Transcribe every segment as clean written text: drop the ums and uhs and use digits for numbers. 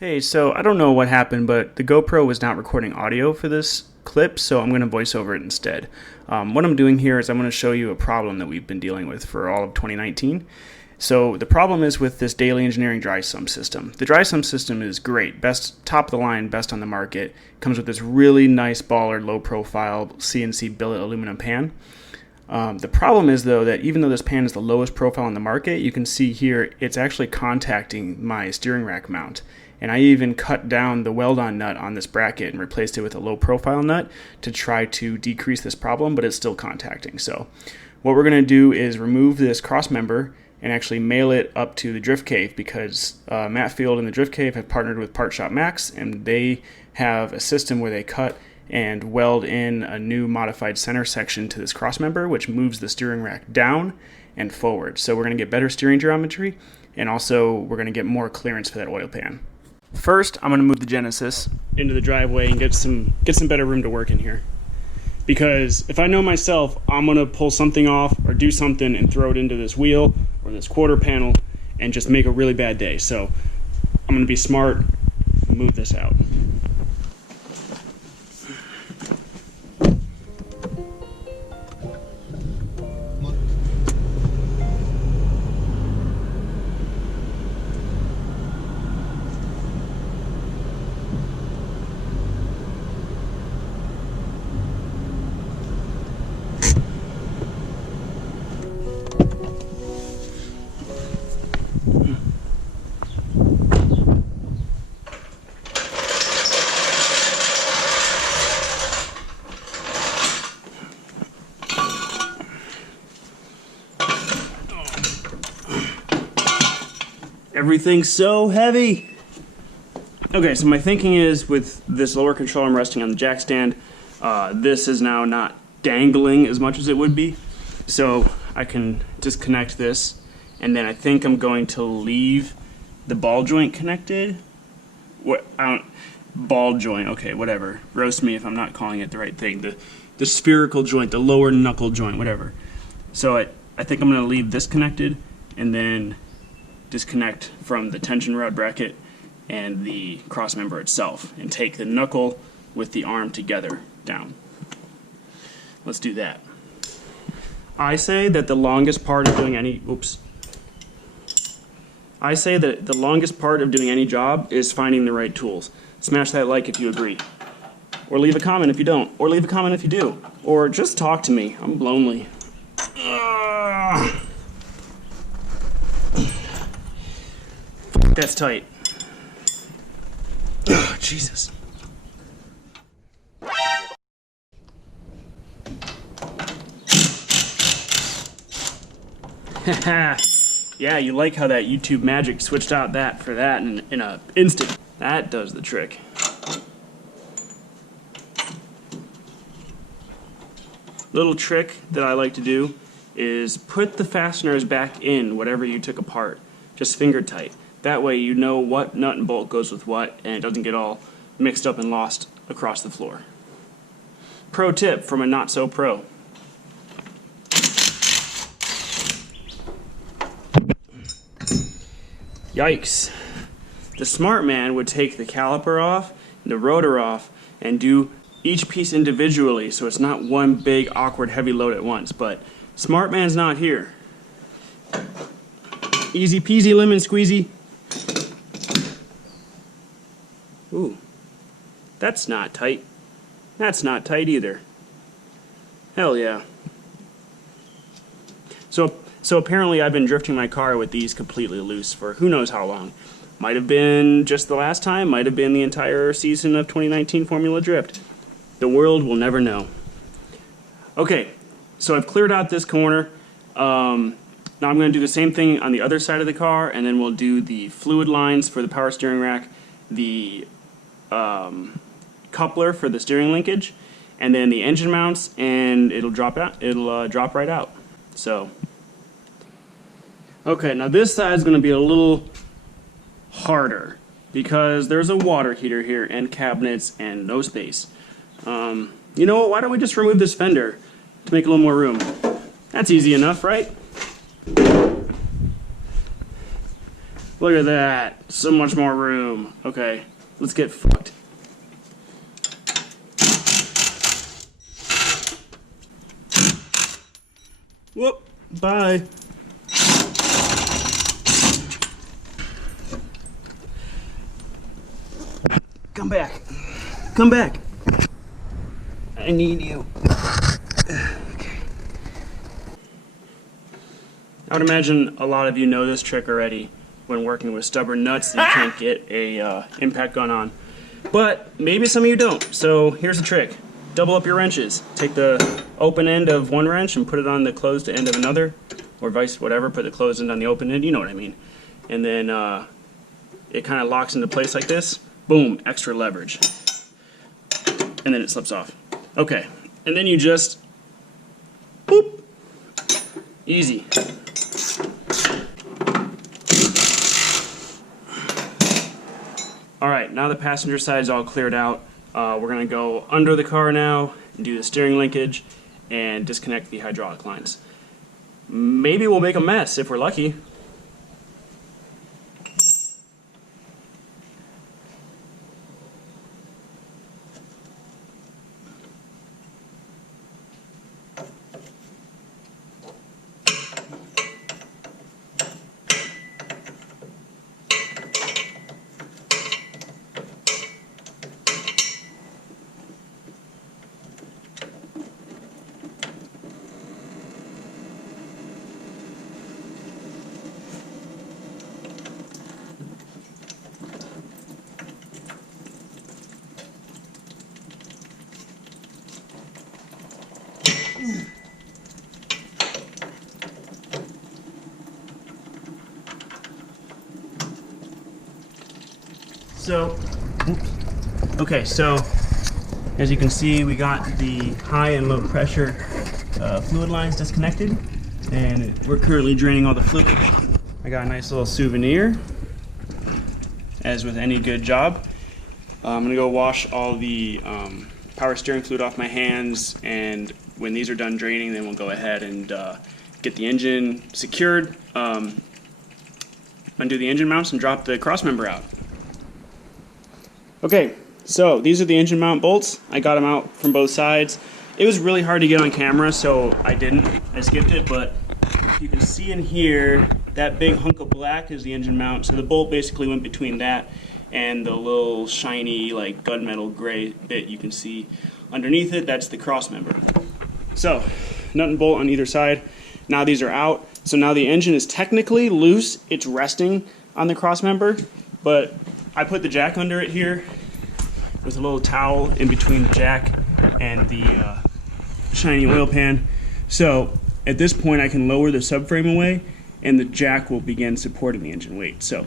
Hey, so I don't know what happened, but the GoPro was not recording audio for this clip, so I'm going to voice over it instead. What I'm doing here is I'm going to show you a problem that we've been dealing with for all of 2019. So the problem is with this Dailey Engineering dry sump system. The dry sump system is great, best, top of the line, best on the market. Comes with this really nice baller, low profile CNC billet aluminum pan. The problem is, though, that even though this pan is the lowest profile on the market, you can see here it's actually contacting my steering rack mount. And I even cut down the weld-on nut on this bracket and replaced it with a low-profile nut to try to decrease this problem, but it's still contacting. So what we're going to do is remove this cross member and actually mail it up to the Drift Cave, because Matt Field and the Drift Cave have partnered with Part Shop Max, and they have a system where they cut and weld in a new modified center section to this cross member, which moves the steering rack down and forward. So we're going to get better steering geometry, and also we're going to get more clearance for that oil pan. First, I'm going to move the Genesis into the driveway and get some better room to work in here. Because if I know myself, I'm going to pull something off or do something and throw it into this wheel or this quarter panel and just make a really bad day. So I'm going to be smart and move this out. Everything's so heavy. Okay, so my thinking is with this lower control arm resting on the jack stand, this is now not dangling as much as it would be. So I can disconnect this, and then I think I'm going to leave the ball joint connected. Ball joint, okay, whatever. Roast me if I'm not calling it the right thing. The spherical joint, the lower knuckle joint, whatever. So I think I'm going to leave this connected, and then disconnect from the tension rod bracket and the cross member itself, and take the knuckle with the arm together down. Let's do that. I say that the longest part of doing any job is finding the right tools. Smash that like if you agree, or leave a comment if you don't, or leave a comment if you do, or just talk to me. I'm lonely. That's tight. Oh, Jesus. Yeah, you like how that YouTube magic switched out that for that in an instant. That does the trick. Little trick that I like to do is put the fasteners back in whatever you took apart, just finger tight. That way you know what nut and bolt goes with what, and it doesn't get all mixed up and lost across the floor. Pro tip from a not-so-pro. Yikes. The smart man would take the caliper off and the rotor off and do each piece individually, so it's not one big, awkward, heavy load at once. But smart man's not here. Easy peasy lemon squeezy. Ooh, that's not tight. That's not tight either. Hell yeah. So apparently I've been drifting my car with these completely loose for who knows how long. Might have been just the last time, might have been the entire season of 2019 Formula Drift. The world will never know. Okay, so I've cleared out this corner. Now I'm going to do the same thing on the other side of the car, and then we'll do the fluid lines for the power steering rack, the coupler for the steering linkage, and then the engine mounts, and it'll drop out. It'll drop right out. So, okay, now this side is going to be a little harder because there's a water heater here and cabinets and no space. You know what? Why don't we just remove this fender to make a little more room? That's easy enough, right? Look at that. So much more room. Okay, let's get fucked. Whoop. Bye. Come back. Come back. I need you. Okay. I would imagine a lot of you know this trick already when working with stubborn nuts that you can't get a impact gun on. But maybe some of you don't. So here's the trick. Double up your wrenches. Take the open end of one wrench and put it on the closed end of another, or vice whatever. Put the closed end on the open end. You know what I mean. And then it kind of locks into place like this. Boom, extra leverage. And then it slips off. Okay, and then you just, boop, easy. All right, now the passenger side is all cleared out. We're gonna go under the car now, and do the steering linkage, and disconnect the hydraulic lines. Maybe we'll make a mess if we're lucky. Okay, so as you can see, we got the high and low pressure fluid lines disconnected, and we're currently draining all the fluid. I got a nice little souvenir, as with any good job. I'm gonna go wash all the power steering fluid off my hands, and when these are done draining, then we'll go ahead and get the engine secured, undo the engine mounts, and drop the cross member out. Okay, so these are the engine mount bolts. I got them out from both sides. It was really hard to get on camera, so I didn't. I skipped it, but you can see in here, that big hunk of black is the engine mount. So the bolt basically went between that and the little shiny, like gunmetal gray bit you can see underneath it. That's the cross member. So, nut and bolt on either side. Now these are out. So now the engine is technically loose. It's resting on the cross member, but I put the jack under it here with a little towel in between the jack and the shiny oil pan. So at this point I can lower the subframe away and the jack will begin supporting the engine weight. So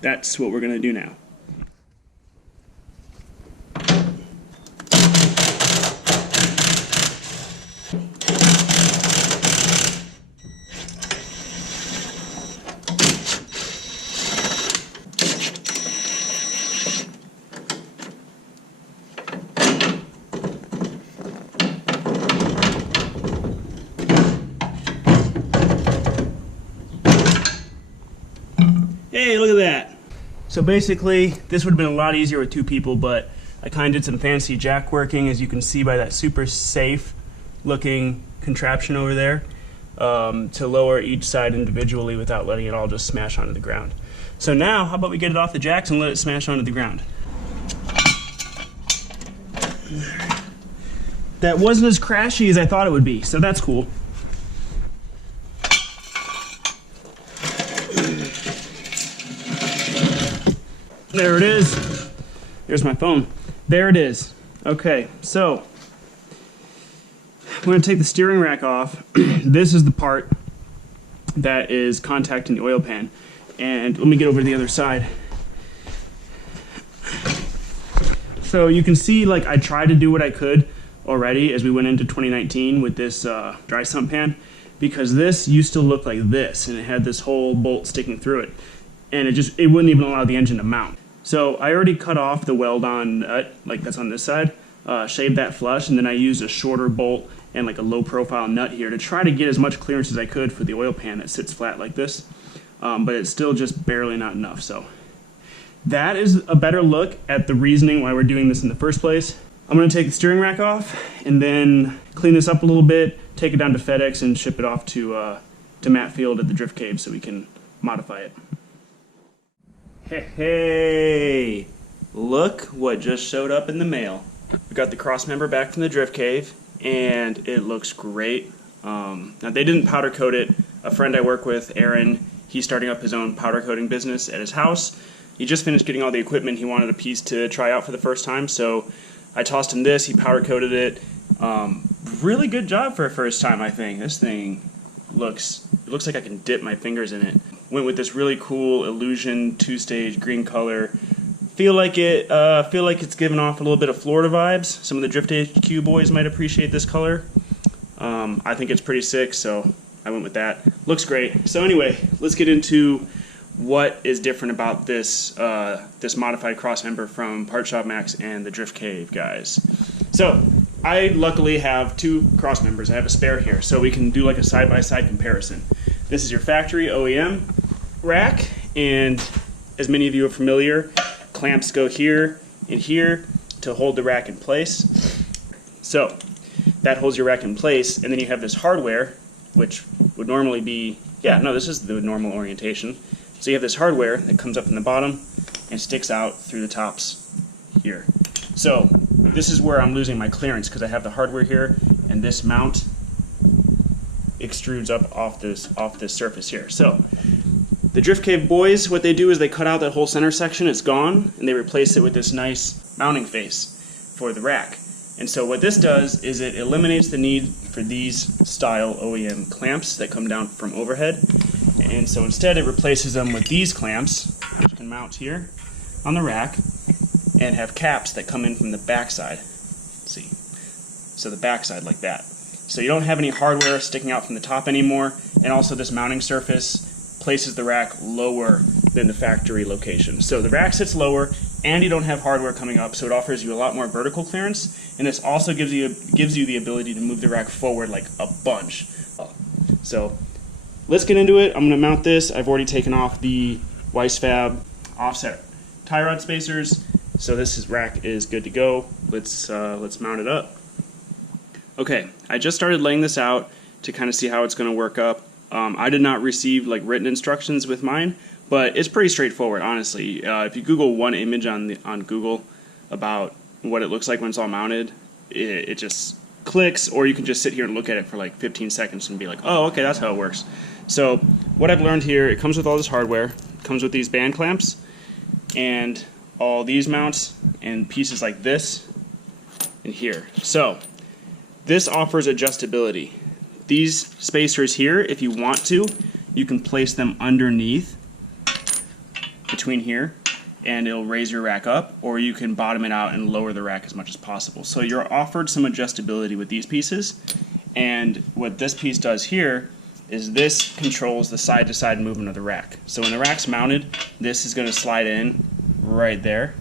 that's what we're going to do now. Hey, look at that. So basically, this would have been a lot easier with two people, but I kind of did some fancy jack working, as you can see by that super safe looking contraption over there, to lower each side individually without letting it all just smash onto the ground. So now, how about we get it off the jacks and let it smash onto the ground? That wasn't as crashy as I thought it would be, so that's cool. There it is. There's my phone. There it is. Okay, so I'm going to take the steering rack off. This is the part that is contacting the oil pan. And let me get over to the other side. So you can see, like, I tried to do what I could already as we went into 2019 with this dry sump pan, because this used to look like this, and it had this whole bolt sticking through it. And it wouldn't even allow the engine to mount. So I already cut off the weld-on nut, like that's on this side, shaved that flush, and then I used a shorter bolt and like a low-profile nut here to try to get as much clearance as I could for the oil pan that sits flat like this. but it's still just barely not enough. So that is a better look at the reasoning why we're doing this in the first place. I'm going to take the steering rack off and then clean this up a little bit, take it down to FedEx and ship it off to Matt Field at the Drift Cave so we can modify it. Hey, look what just showed up in the mail. We got the cross member back from the Drift Cave and it looks great. Now they didn't powder coat it. A friend I work with, Aaron, he's starting up his own powder coating business at his house. He just finished getting all the equipment. He wanted a piece to try out for the first time, so I tossed him this. He powder coated it. Really good job for a first time, I think. This thing looks like I can dip my fingers in it. Went with this really cool Illusion 2-stage green color. Feel like it's giving off a little bit of Florida vibes. Some of the Drift HQ boys might appreciate this color. I think it's pretty sick, so I went with that. Looks great. So anyway, let's get into what is different about this this modified cross member from Part Shop Max and the Drift Cave guys. So I luckily have two cross members. I have a spare here, so we can do like a side-by-side comparison. This is your factory OEM rack, and as many of you are familiar, clamps go here and here to hold the rack in place. So that holds your rack in place, and then you have this hardware, which would normally be, this is the normal orientation. So you have this hardware that comes up from the bottom and sticks out through the tops here. So this is where I'm losing my clearance because I have the hardware here, and this mount extrudes up off this surface here. So the Drift Cave boys, what they do is they cut out that whole center section, it's gone, and they replace it with this nice mounting face for the rack. And so what this does is it eliminates the need for these style OEM clamps that come down from overhead. And so instead it replaces them with these clamps, which can mount here on the rack and have caps that come in from the backside. See? So the backside like that. So you don't have any hardware sticking out from the top anymore, and also this mounting surface places the rack lower than the factory location. So the rack sits lower and you don't have hardware coming up, so it offers you a lot more vertical clearance, and this also gives you the ability to move the rack forward like a bunch. So let's get into it. I'm going to mount this. I've already taken off the Weissfab offset tie rod spacers, so this rack is good to go. Let's mount it up. Okay, I just started laying this out to kind of see how it's going to work up. I did not receive like written instructions with mine, but it's pretty straightforward, honestly. If you Google one image on Google about what it looks like when it's all mounted, it just clicks, or you can just sit here and look at it for like 15 seconds and be like, oh, okay, that's how it works. So what I've learned here, it comes with all this hardware, it comes with these band clamps, and all these mounts, and pieces like this, and here. So this offers adjustability. These spacers here, if you want to, you can place them underneath, between here, and it'll raise your rack up, or you can bottom it out and lower the rack as much as possible. So you're offered some adjustability with these pieces, and what this piece does here is this controls the side-to-side movement of the rack. So when the rack's mounted, this is going to slide in right there,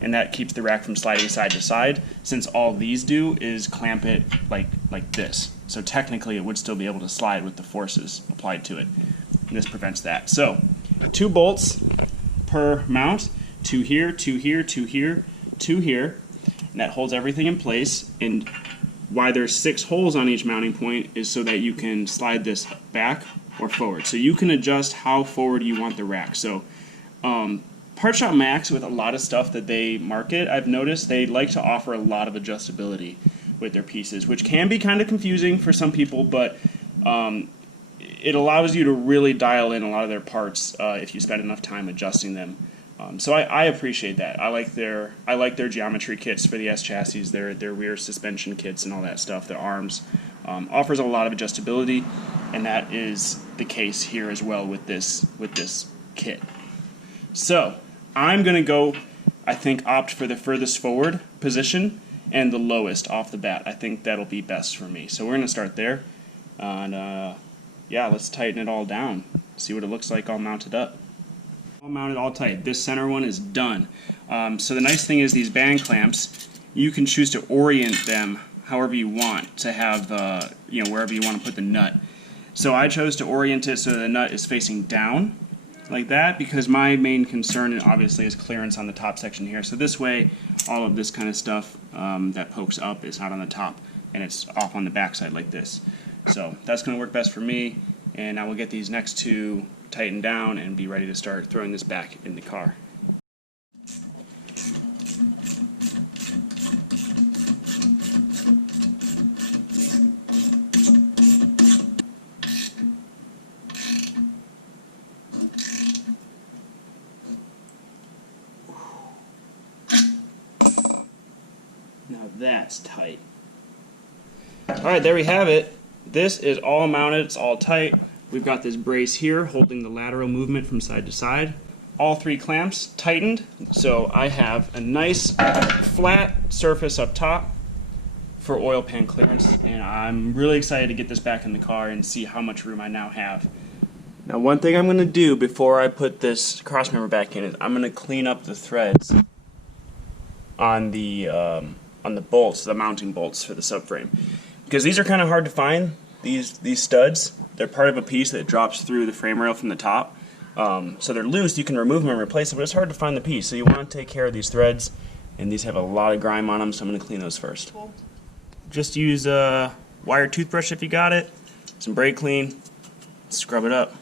and that keeps the rack from sliding side to side, since all these do is clamp it like this. So technically it would still be able to slide with the forces applied to it. And this prevents that. So 2 bolts per mount, 2 here, 2 here, 2 here, 2 here, and that holds everything in place. And why there's 6 holes on each mounting point is so that you can slide this back or forward. So you can adjust how forward you want the rack. So Part Shop Max, with a lot of stuff that they market, I've noticed they like to offer a lot of adjustability with their pieces, which can be kind of confusing for some people, but it allows you to really dial in a lot of their parts if you spend enough time adjusting them. So I appreciate that. I like their geometry kits for the S chassis, their rear suspension kits and all that stuff. Their arms offers a lot of adjustability, and that is the case here as well with this kit. So I'm going to go, I think, opt for the furthest forward position and the lowest off the bat. I think that'll be best for me. So we're going to start there, and yeah, let's tighten it all down, see what it looks like all mounted up. All mounted, all tight. This center one is done. So the nice thing is these band clamps, you can choose to orient them however you want to have, wherever you want to put the nut. So I chose to orient it so the nut is facing down like that, because my main concern obviously is clearance on the top section here. So this way all of this kind of stuff that pokes up is not on the top and it's off on the back side like this. So that's going to work best for me, and I will get these next two tightened down and be ready to start throwing this back in the car. Now that's tight. Alright, there we have it. This is all mounted, it's all tight. We've got this brace here holding the lateral movement from side to side. All three clamps tightened, so I have a nice flat surface up top for oil pan clearance, and I'm really excited to get this back in the car and see how much room I now have. Now, one thing I'm going to do before I put this crossmember back in is I'm going to clean up the threads on the bolts, the mounting bolts for the subframe, because these are kind of hard to find. These studs, they're part of a piece that drops through the frame rail from the top, so they're loose. You can remove them and replace them, but it's hard to find the piece. So you want to take care of these threads, and these have a lot of grime on them, so I'm going to clean those first. Just use a wire toothbrush if you got it, some brake clean, scrub it up.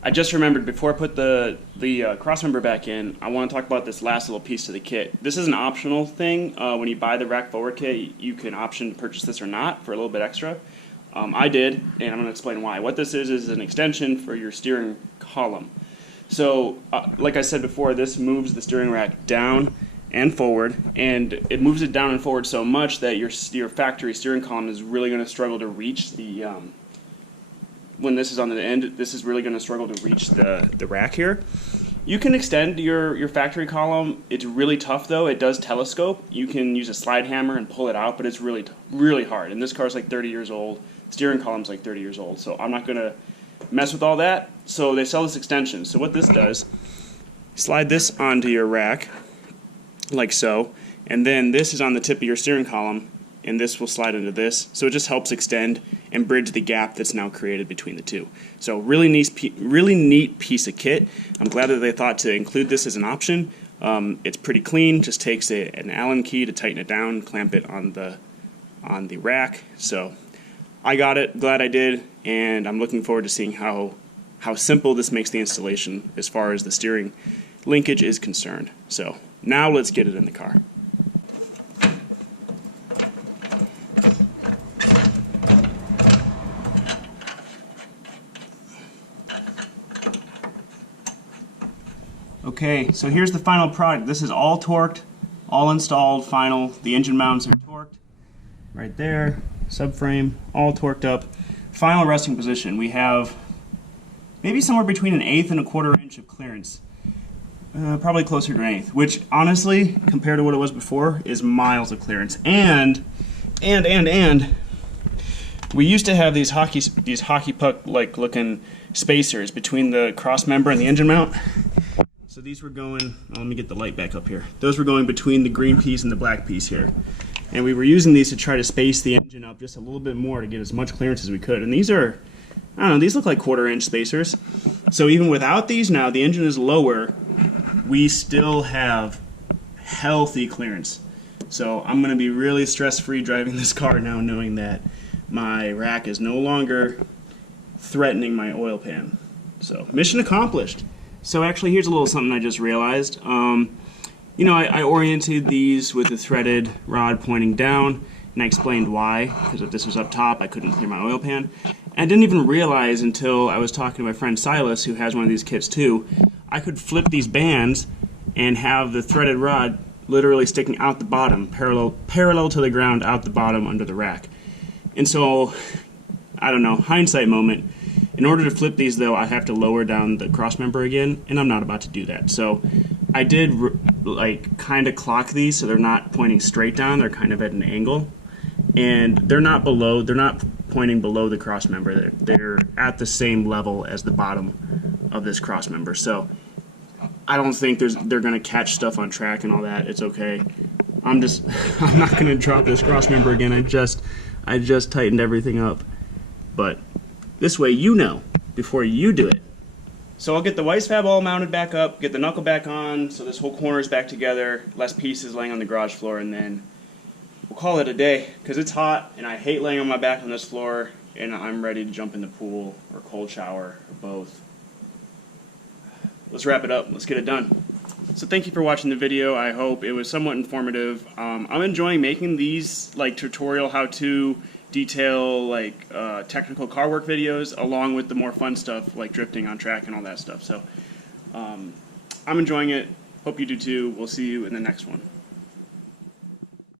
I just remembered, before I put the crossmember back in, I want to talk about this last little piece of the kit. This is an optional thing. When you buy the rack forward kit, you can option to purchase this or not for a little bit extra. I did, and I'm going to explain why. What this is an extension for your steering column. So, like I said before, this moves the steering rack down and forward, and it moves it down and forward so much that your factory steering column is really going to struggle to reach the when this is on the end, this is really going to struggle to reach the rack here. You can extend your factory column. It's really tough though. It does telescope. You can use a slide hammer and pull it out, but it's really hard. And this car's like 30 years old. Steering column's like 30 years old. So I'm not going to mess with all that. So they sell this extension. So what this does, slide this onto your rack like so, and then this is on the tip of your steering column, and this will slide into this. So it just helps extend and bridge the gap that's now created between the two. So really neat piece of kit. I'm glad that they thought to include this as an option. It's pretty clean. Just takes an Allen key to tighten it down, clamp it on the rack. So I got it. Glad I did, and I'm looking forward to seeing how simple this makes the installation as far as the steering linkage is concerned. So now let's get it in the car. Okay, so here's the final product. This is all torqued, all installed, final. The engine mounts are torqued right there, subframe, all torqued up. Final resting position, we have maybe somewhere between 1/8 and 1/4 inch of clearance. Probably closer to 1/8, which honestly, compared to what it was before, is miles of clearance. And we used to have these hockey puck like looking spacers between the cross member and the engine mount. So these were going, let me get the light back up here. Those were going between the green piece and the black piece here. And we were using these to try to space the engine up just a little bit more to get as much clearance as we could. And these are, I don't know, these look like 1/4 inch spacers. So even without these now, the engine is lower, we still have healthy clearance. So I'm going to be really stress-free driving this car now, knowing that my rack is no longer threatening my oil pan. So mission accomplished. So actually, here's a little something I just realized. You know, I oriented these with the threaded rod pointing down, and I explained why, because if this was up top, I couldn't clear my oil pan. And I didn't even realize until I was talking to my friend Silas, who has one of these kits too, I could flip these bands and have the threaded rod literally sticking out the bottom, parallel to the ground, out the bottom under the rack. And so, I don't know, hindsight moment. In order to flip these though, I have to lower down the cross member again, and I'm not about to do that. So I did like kind of clock these so they're not pointing straight down, they're kind of at an angle. And they're not pointing below the cross member. They're at the same level as the bottom of this cross member. So I don't think they're going to catch stuff on track and all that. It's okay. I'm not going to drop this cross member again. I just tightened everything up. But this way you know before you do it. So I'll get the Weiss fab all mounted back up, get the knuckle back on, so this whole corner is back together, less pieces laying on the garage floor, and then we'll call it a day, because it's hot, and I hate laying on my back on this floor, and I'm ready to jump in the pool, or cold shower, or both. Let's wrap it up. Let's get it done. So thank you for watching the video. I hope it was somewhat informative. I'm enjoying making these like tutorial how-to detail like technical car work videos along with the more fun stuff like drifting on track and all that stuff. So I'm enjoying it. Hope you do too. We'll see you in the next one.